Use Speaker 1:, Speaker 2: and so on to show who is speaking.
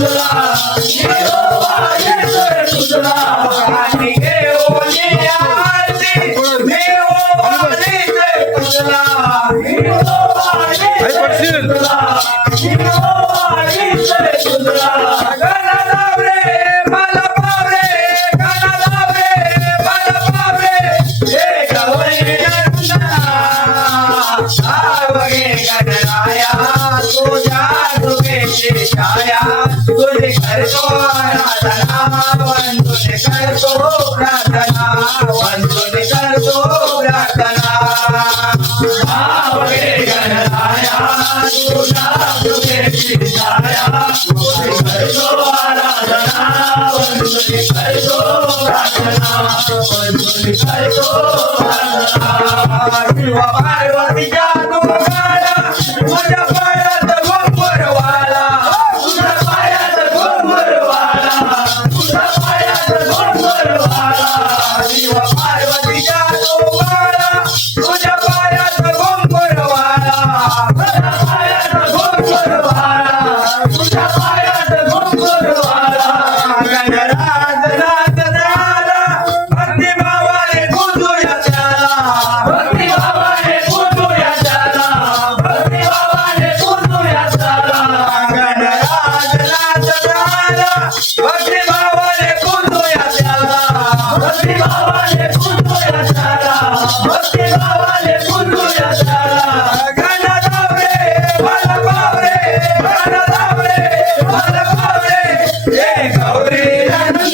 Speaker 1: Love. छाया तुझ करतो आराधना वंदन करतो प्रार्थना वंदन करतो प्रार्थना भावगे गणराया तुझा तुझे छाया तुझ करतो आराधना वंदन करतो प्रार्थना वंदन करतो प्रार्थना शिव
Speaker 2: पार्वती जादू